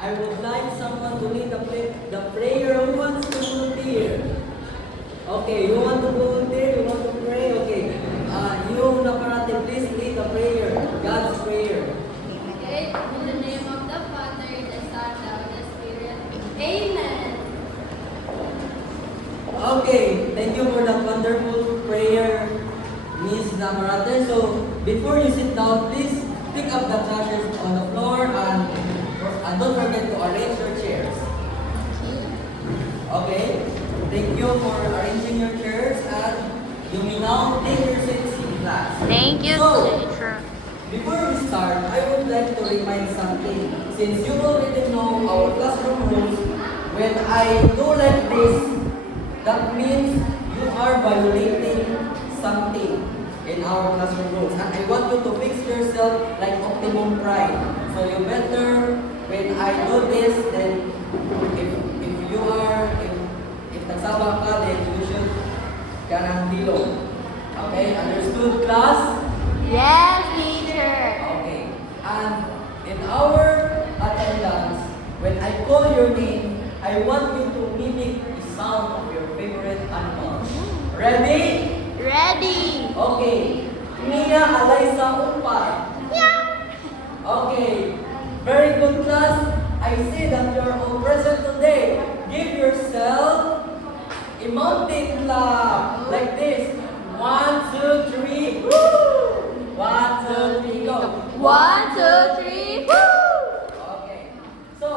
I would like someone to lead the prayer. Who wants to volunteer? Okay, you want to volunteer? You want to pray? Okay. You, Naparate, please lead the prayer. God's prayer. Okay, in the name of the Father, the Son, and the Spirit. Amen. Okay, thank you for that wonderful prayer, Miss Namarate. So, before you sit down, please pick up the trashes on the floor and don't forget to arrange your chairs. Okay, thank you for arranging your chairs and you may now take your seats in class. Thank you, So, teacher. before we start, I would like to remind something. Since you already know our classroom rules, when I go like this, that means you are violating something in our classroom rules. And I want you to fix yourself like Optimum Prime. So you better, when I do this, then if nagsawa ka, then you should ganang dilo. Okay, understood class? Yes, teacher. Okay. And in our attendance, when I call your name, I want you to mimic the sound of your favorite animal. Ready? Ready. Okay. Mia Alaysa Umpay. Okay. Very good class. I see that you're all present today. Give yourself a mountain clap like this. 1, 2, 3. Woo! 1, 2, 3, go. 1, 2, 3. Woo! Okay. So,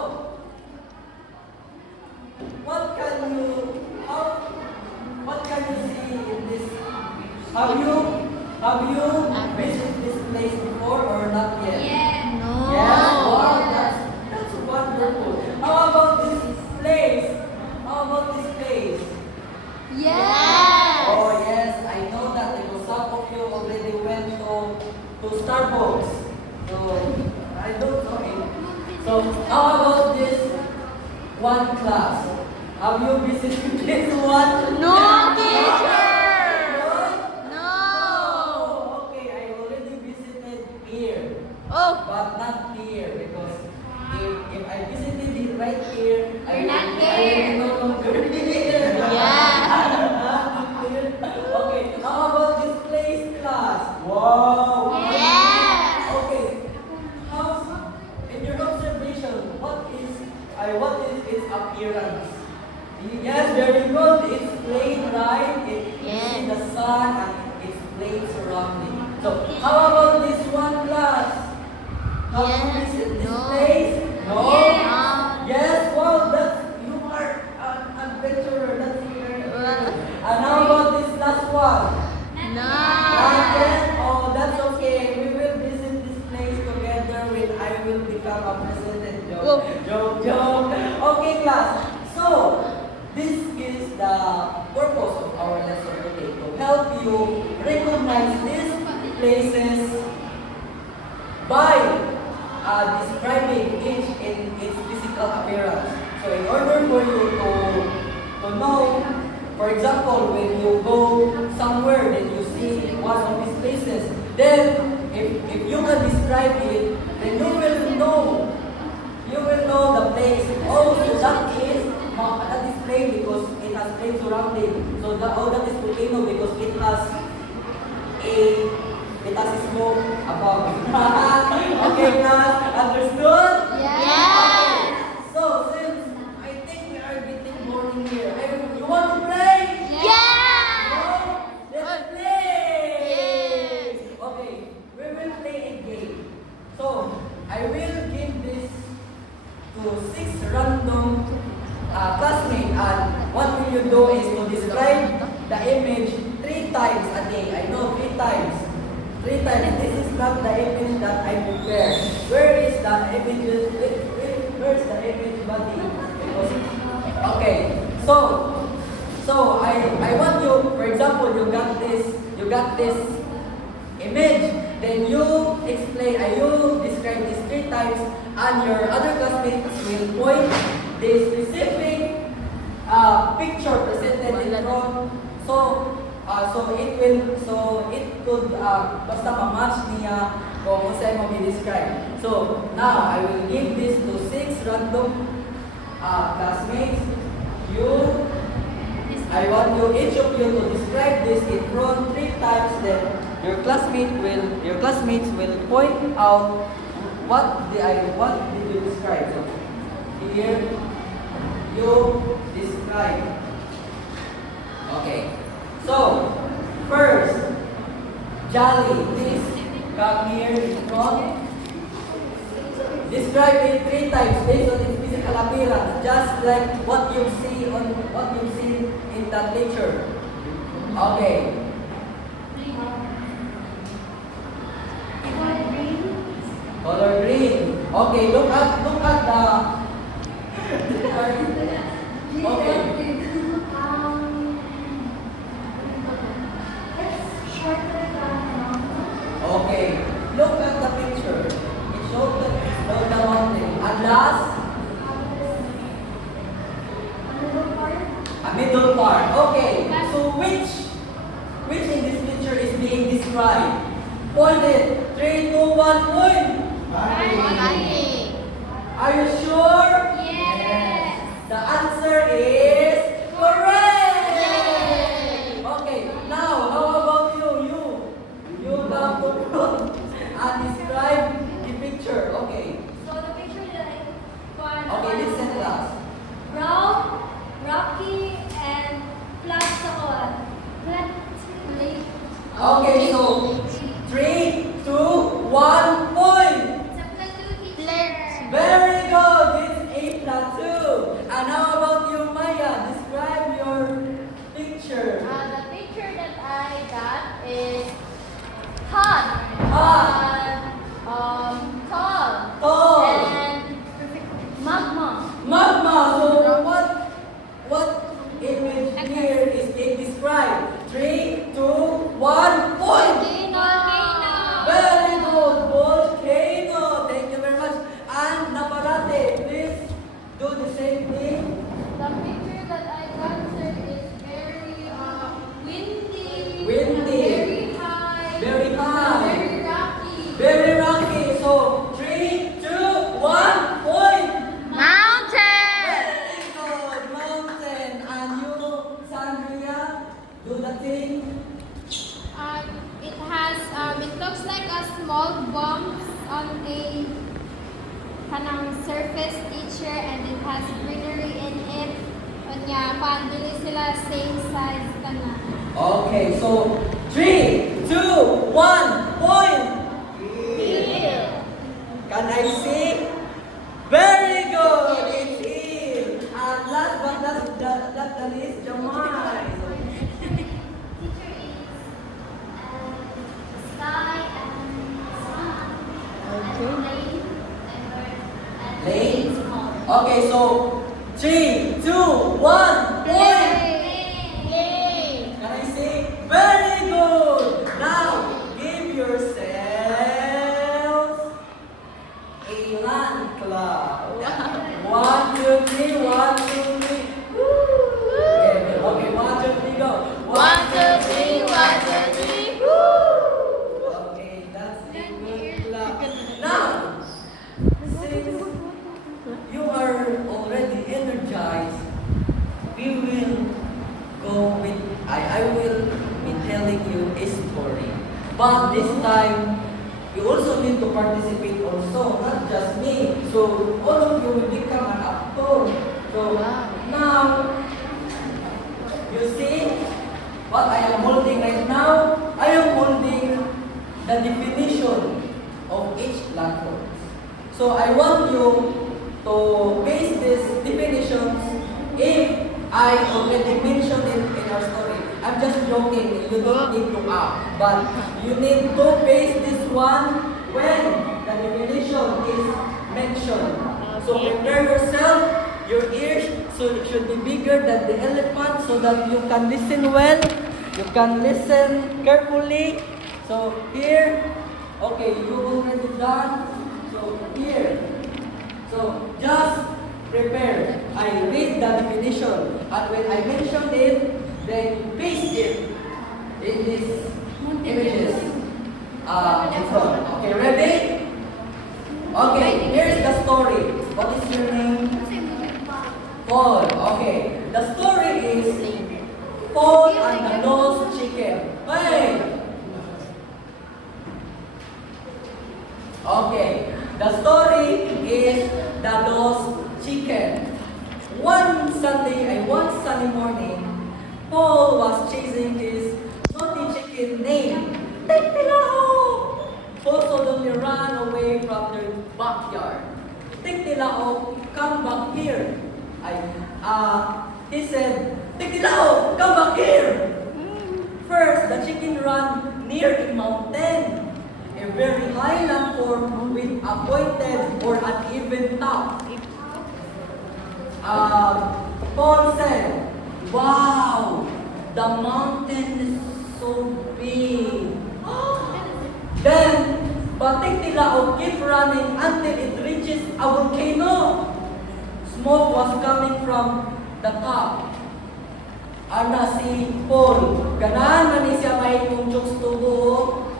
what can you see in this? Have you visited this place before or not yet? Yeah. No. Yes. Wow, that's wonderful. How about this place? How about this place? Yes. Oh yes, I know that because some of you already went to Starbucks. So I don't know it. So how about this one class? Have you visited this one? No, teacher. No? No. Oh, okay, I already visited here. Oh. But not here because if I visited it right here, You're not I there. will no longer be here. Yeah. Okay, how about this place class? Wow. Yes. Okay. How in your observation, what is its appearance? Yes, very good. It's plain, right? You see the sun and it's plain surrounding. So how about this one class? Have you Yes. visited this No. place? No? Yeah. Yes, wow, you are an adventurer. That's very good. Well. And how about this last one? No. Not yet? Oh, that's okay. We will visit this place together when I will become a president. Oh. Joke. Okay, class. So, this is the purpose of our lesson today, to help you recognize these places by describing each in its physical appearance. So in order for you to know, for example, when you go somewhere and you see one of these places, then if you can describe it, then you will know the place. Oh, so that is plain because it has plain surrounding. So that is volcano because it has smoke above. Okay, class, understood? Yes. So, since I think we are getting boring here, you want to play? Yes. No? Let's play! Yes. Okay, we will play a game. So, I will give this to 6 random classmates, and what will you do is to describe the image 3 times a day. I know 3 times. 3 times. This is not the image that I prepared. Where is the image? Where's the image body? Okay. So I want you, for example, you got this image, then you explain, you describe this 3 times, and your other classmates will point the specific picture presented in front. So it could basta ma-match niya kung saan mo describe. So, now, I will give this to 6 random classmates. I want you, each of you, to describe this in front 3 times. Then your classmates will point out what did you describe. So here you describe. Okay. So first, Jolly, please come here in front. Describe it 3 times based on its physical appearance, just like what you see in that picture. Okay. Color green. Okay, look at the. Okay. Okay. Look at the picture. It shows the mountain. At last, a middle part. Okay. So which in this picture is being described? Point it. 3, 2, 1, point. Are you sure? Yes. The answer is correct. Okay. Now, how about you? You come to front and describe the picture. Okay. So the picture that I found Okay, listen class. brown, rocky, and flat soil. Flat lake. Okay, so 3, 2, 1, point. It's a plateau teacher. Very good. It's a plateau. And how about you, Maya? Describe your picture. The picture that I got is hot. Tall. Tall. And magma. Magma. So what image here is being described? 3, 2, 1, point. Volcano. Very good. Volcano. Thank you very much. And Naparate, please do the same thing. The picture that I got sir is very windy. Windy. Very high. Very high. Very rocky. Very rocky. So 3, 2, 1, point. Mountain. Very good. Mountain. And you, Sandria, do the thing. It looks like a small bump on a kanang surface teacher, and it has greenery in it. Kanya, pandili sila same size kana. Okay, so 3, 2, 1, point. Can I see? Very good. It's hill. And last but not the least, Jamai. Teacher is sky and sun Okay. and Lane. Okay, so 3, 2, 1, point. Yay. Can I see? Very good. Now, give yourself a land clap. 1, 2, 3, 1, 2, 3. Okay, 1, 2, 3, go. 1, 2, 3, 1, 2, 3. Okay, that's a good clap. Now, since you are already energized, we will go with, I will be telling you a story. But this time, you also need to participate also, not just me. So, all of you will become an actor. So, now, you see what I am holding right now? I am holding the definition of each platform. So, I want you to base these definitions if I already mentioned it in our story. I'm just joking, you don't need to act. But you need to base this one when the definition is mentioned. So prepare yourself, your ears should be bigger than the elephant so that you can listen well, you can listen carefully. So here, okay, you already done. So here, so just prepare. I read the definition, and when I mention it, then paste it in these images in front. Okay, ready? Okay, here's the story. What is your name? Paul. Okay. The story is Paul and the lost chicken. Hey! Okay. The story is the lost chicken. One sunny morning, Paul was chasing his naughty chicken named Tiktilao. Paul suddenly ran away from their backyard. Tiktilao, come back here. He said, Tiktilao, come back here. First, the chicken ran near a mountain, a very high landform with a pointed or uneven top. Paul said, wow, the mountain is so big. Then, Tiktilao kept running until it reaches a volcano. Smoke was coming from the top. Ana si Paul, ganahan man ni siya may kung jokes tubo.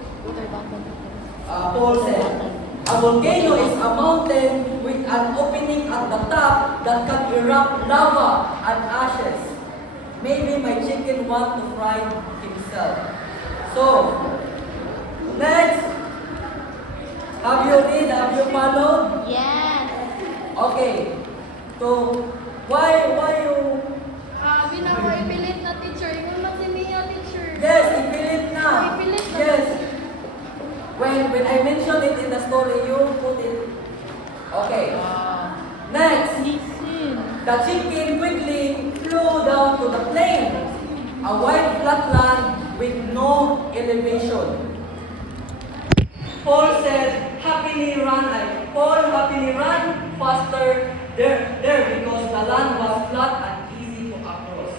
Paul said, a volcano is a mountain with an opening at the top that can erupt lava and ashes. Maybe my chicken want to fry himself. So, next, have you read, have you followed? Yes. Okay, so why you, Ipilit na teacher. Ingon lang si Mia, teacher. yes, ipilit na. Ipilit na. Yes. When I mentioned it in the story, you put it. Okay. Next, the chicken quickly flew down to the plain, a wide flat land with no elevation. Paul happily ran faster there because the land was flat and easy to across.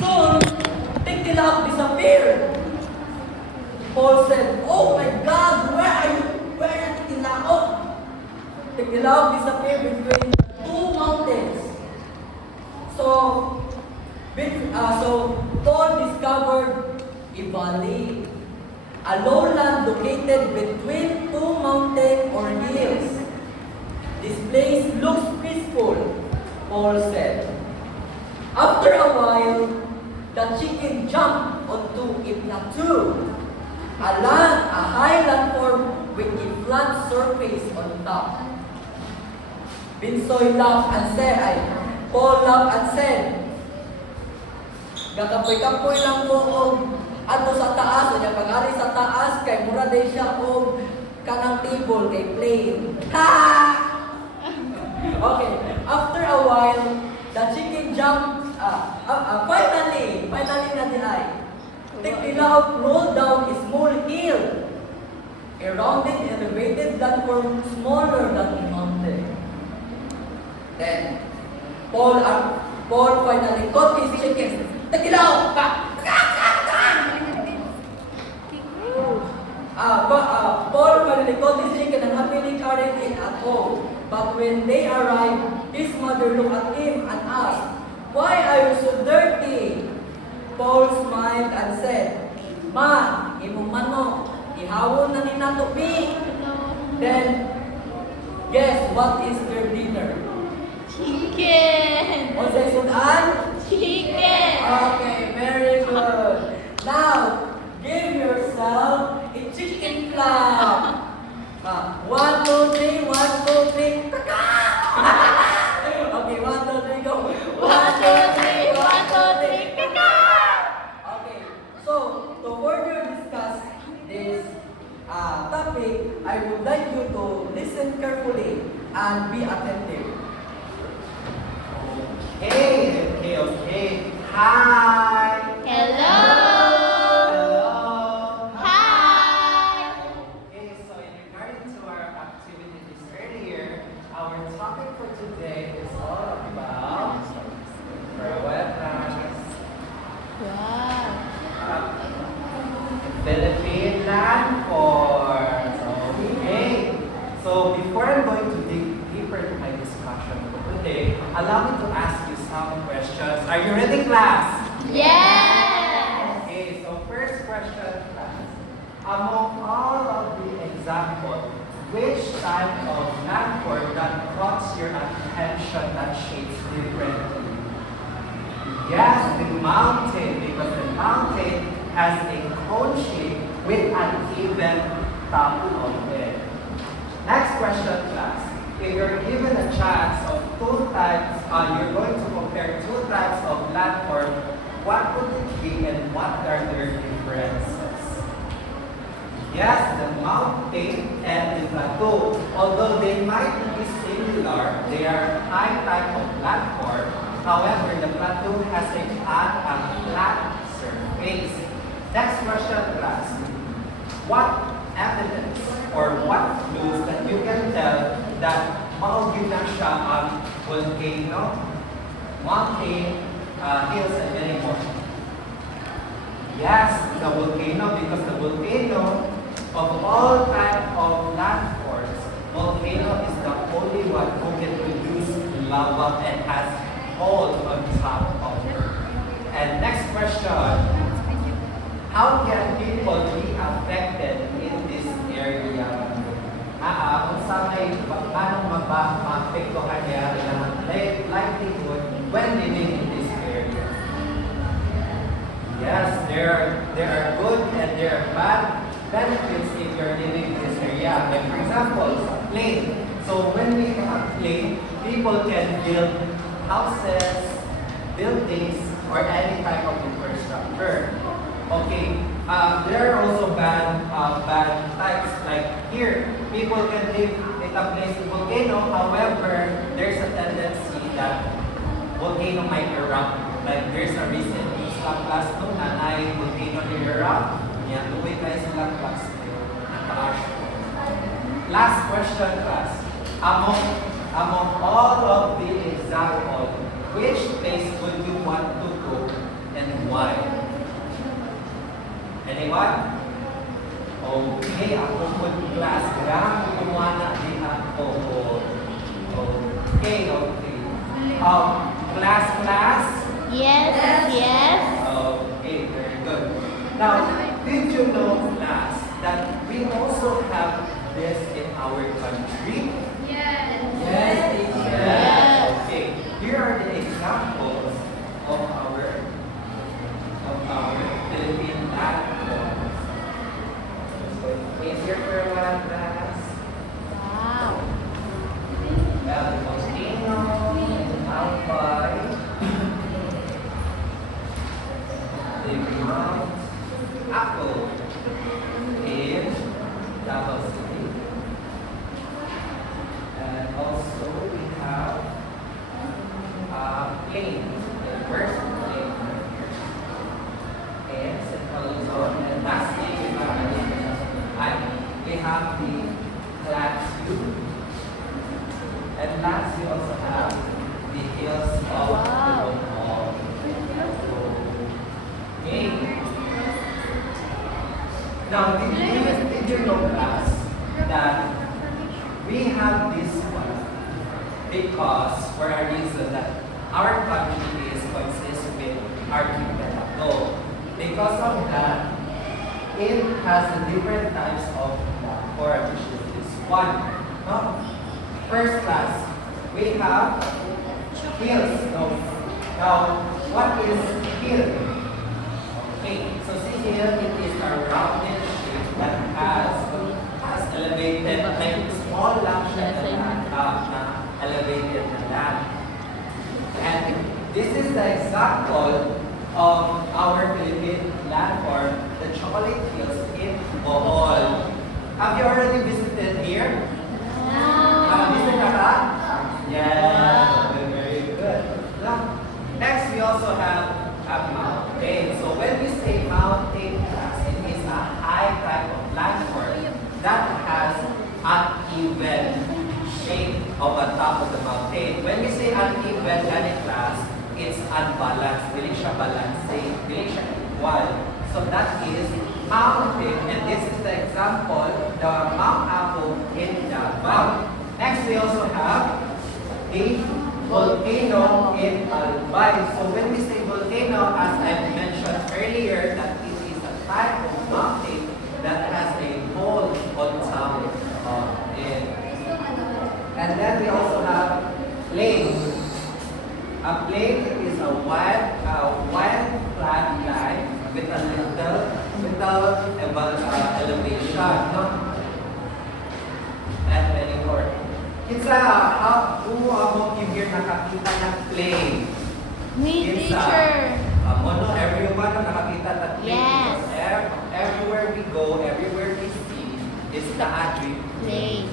Soon, Tiktilao disappeared. Paul said, oh my God, where is Tiktilao? Tiktilao disappeared between two mountains. So Paul discovered a valley, a lowland located between two mountains or hills. This place looks peaceful, Paul said. After a while, the chicken jumped onto a plateau, a high landform with a flat surface on top. Paul laughed and said, gakapoy-kapoy lang ko og ato sa taas, o pag-ari sa taas, kay mura day siya og kanang table kay plain. Ha! Okay, after a while, the chicken jumped, finally na di ay. Tiktilao rolled down a small hill, a rounded elevated platform smaller than a mountain. Then, Paul finally caught his chicken. Tiktilao! Paul finally caught his chicken and happily carried it at home. But when they arrived, his mother looked at him and asked, why are you so dirty? Paul smiled and said, Ma, imong manok, ihawon na ni nato pi. Then, guess what is their dinner? Chicken. What's the sudan? Chicken. Okay, very good. Now, give yourself a chicken clap. 1, 2, 3, 1, 2, 3. Okay, 1, 2, 3, go. 1, 2, 3, 1, 2, 3. Okay, so to further discuss this topic, I would like you to listen carefully and be attentive. Okay. Hi. Hello. Hello. Hi. Okay, so in regard to our activities earlier, our topic for today is all about pruebas. Wow. Philippine landforms. Okay. So before I'm going to dig deeper into my discussion for today, allow me to ask you some questions. Are you ready, class? Yes. Okay, so first question, class. Among example, which type of landform that caught your attention that shapes differently? Yes, the mountain, because the mountain has a cone shape with an even top of it. Next question, class. If you're given a chance of two types, you're going to compare two types of landform, what would it be and what are their differences? Yes, the mountain and the plateau, although they might be similar, they are high type of landform. However, the plateau has a flat surface. Next question, class. What evidence or what clues that you can tell that maugid na siya ang volcano, mountain, hills, and many more? Yes, the volcano, because the volcano of all type of landforms, volcano is the only one who can produce lava and has holes on top of it. And next question. How can people be affected in this area? Kung sa may paano ma-apektuhan niya ang livelihood when living in this area? Yes, there are good and there are bad benefits if you're living in this area. Like for example, plain. So when we have plain, people can build houses, buildings, or any type of infrastructure. Okay, there are also bad types. Like here, people can live in a place with volcano. However, there's a tendency that volcano might erupt. Like there's a recent Islam class no na ay volcano erupt. Yan, tuloy tayo sa Islam class. Last question, class. Among all of the examples, which place would you want to go and why? Anyone? Okay, ako po class. Grabe kumana din ako. Okay. Class? Yes, yes. Okay, very good. Now, did you know, class, that we also have this in our country? Yes. Yes, teacher. Yes. Okay, here are the examples of our Philippine landforms. So, easier for one class. Wow. Well, the volcano, Alpay, the Mount Apple in Davao City. And also we have plain, the first plain and Central Luzon. And lastly, we have the Plateau. And last, we also have the hills of Wow. Bohol. Okay. Now, did you know, class, that we have this one because for a reason that our country is consist with archipelago. Because of that, it has different types of landform, which is this one. No? First class, we have hills. Now, what is hill? Okay, so see here, it is a rounded shape that has elevated, like small lamps na elevated na land. And this is the example of our Philippine landform, the Chocolate Hills in Bohol. Have you already visited here? Visited ka? Yeah, very good. Now, next we also have a mountain. So when we say mountain, it is a high type of landform that has uneven shape of the top of the mountain. When we say uneven, class, it's unbalanced. Dili siya balancing, dili siya equal. So that is mountain, and this is the example, the Mount Apo in Davao. Next, we also have the volcano in Albay. So when we say volcano, as I mentioned earlier, that it is a type of mountain that has a hole on top And then we also have plain. A plain is a wide flat line with a little elevation, no? And many more. Kinsa, who among you here nakakita ng plain? Me, Kinsa? teacher. Mono, everyone na nakakita ng plain. Yes. Because everywhere we go, everywhere we see, is the adjective Plain.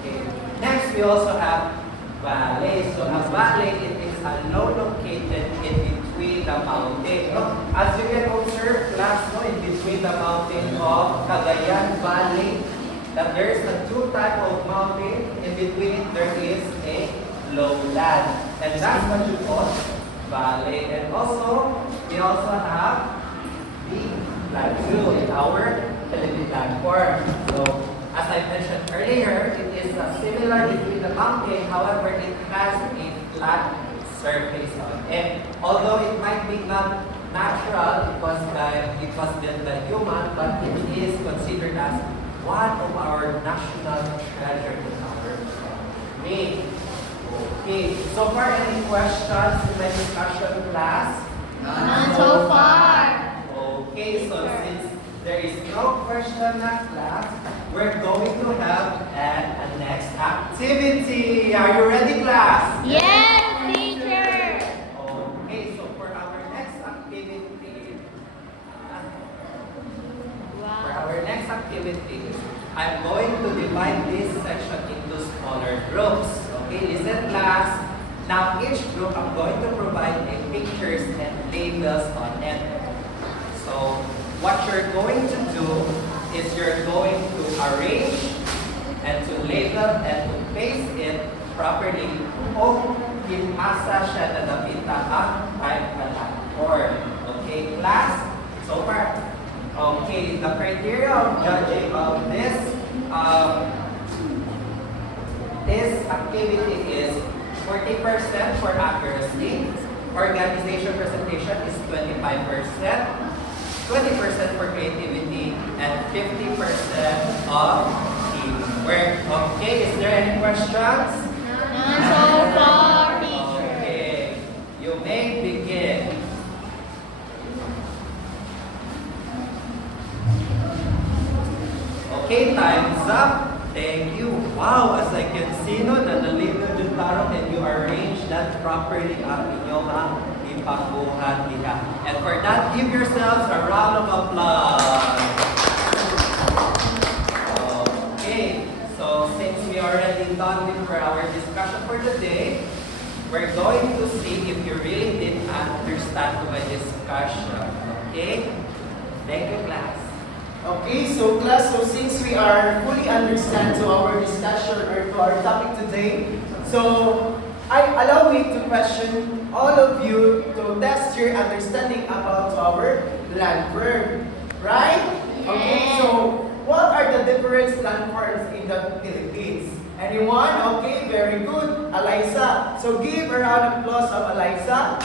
Okay. Next, we also have valley. So a valley, it is a low located in between the mountain. No? As you can observe, class, no, in between the mountain of Cagayan Valley, that there is a two type of mountain. In between, there is a lowland, and that's what you call valley. And also, we also have the plateau in our Philippine landform. So, as I mentioned earlier, it is similar between the mountain, however, it has a flat surface on it. Although it might be not natural, it was built by human, but it is considered as one of our national treasure in our country. Okay, so far any questions in my discussion class? None so far. Okay, so since there is no question na class, we're going to have a next activity. Are you ready, class? Yes, teacher. Okay, so for our next activity, I'm going to divide this section into smaller groups. Okay, listen, class. Now each group, I'm going to provide a pictures and labels on it. So what you're going to do is you're going to arrange and to label and to paste it properly kung pinasa siya na napita ang type na form. Okay, class? So far? Okay, the criteria of judging of this activity is 40% for accuracy, organization presentation is 25%, 20% for creativity, and 50% of teamwork. Okay, is there any questions? None so far, teacher. Okay, you may begin. Okay, time's up. Thank you. Wow, as I can see, no, na nalito yung tarot and you arrange that properly ang inyong ipakuhan nila. And for that, give yourselves a round of applause. Okay, so since we already done with for our discussion for today, we're going to see if you really did understand my discussion. Okay? Thank you, class. Okay, so class, so since we are fully understand to our discussion or to our topic today, so allow me to question all of you to test your understanding about our land verb, right? Okay, so what are the different land verbs in the Philippines? Anyone? Okay, very good. Eliza. So give a round of applause of Eliza.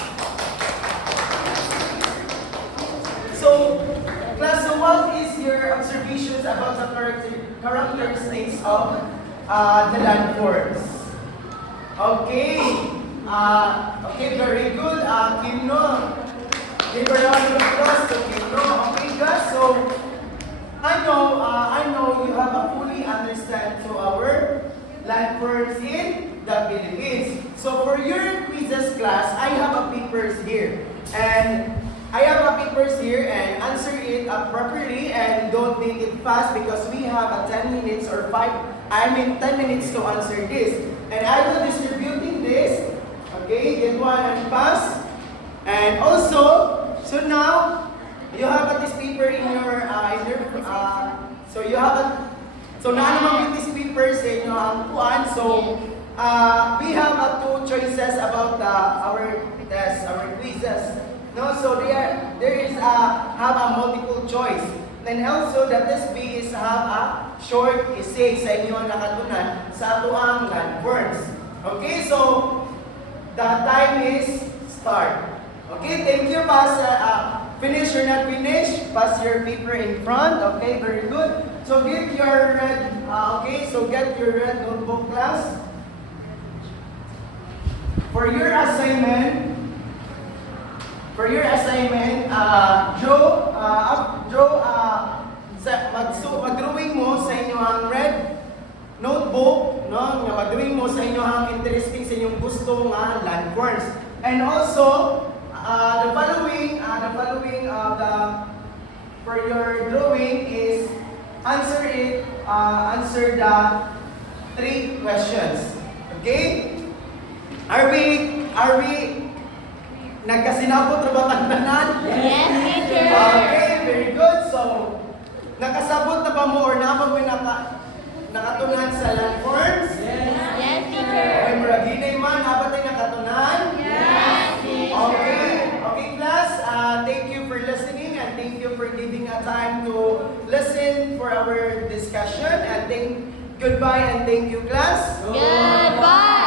So, class, so what is your observations about the characteristics of the land forms? Okay. Okay, very good. Kimno. Give a round of applause to Kimno. Okay, guys, so I know you have a fully understand to our land forms in the Philippines. So for your quizzes class, I have a papers here. And I have a papers here and answer it properly and don't make it fast because we have a 10 minutes or 10 minutes to answer this. And I will distributing this. Okay, get one and pass. And also, so now you have this paper in your so you have so na naman with this paper sa inyo ang kuan. So we have two choices about our tests, our quizzes. No, so there is have a multiple choice. And also the test B is have a short essay sa inyo nakatunan sa ato ang land verbs. Okay, so the time is start. Okay, thank you. Pass, finish or not finish, pass your paper in front. Okay, very good. So get your red, okay, so get your red notebook class. for your assignment, Joe, mag-drawing mo sa inyong red notebook, no? Nga mag-drawing mo sa inyong interesting sa inyong gusto nga landforms. And also, the following for your drawing is answer the 3 questions. Okay? Are we nagkasinabot na ba tagdanan? Yes, teacher. Okay, very good. So, nakasabot na ba mo or naman mo nakatunan sa landforms? Yes, teacher. Okay, muraginay man, abat ay nakatunan? Yes, teacher. Okay, class. Thank you for listening and thank you for giving a time to listen for our discussion. And goodbye and thank you, class. Goodbye.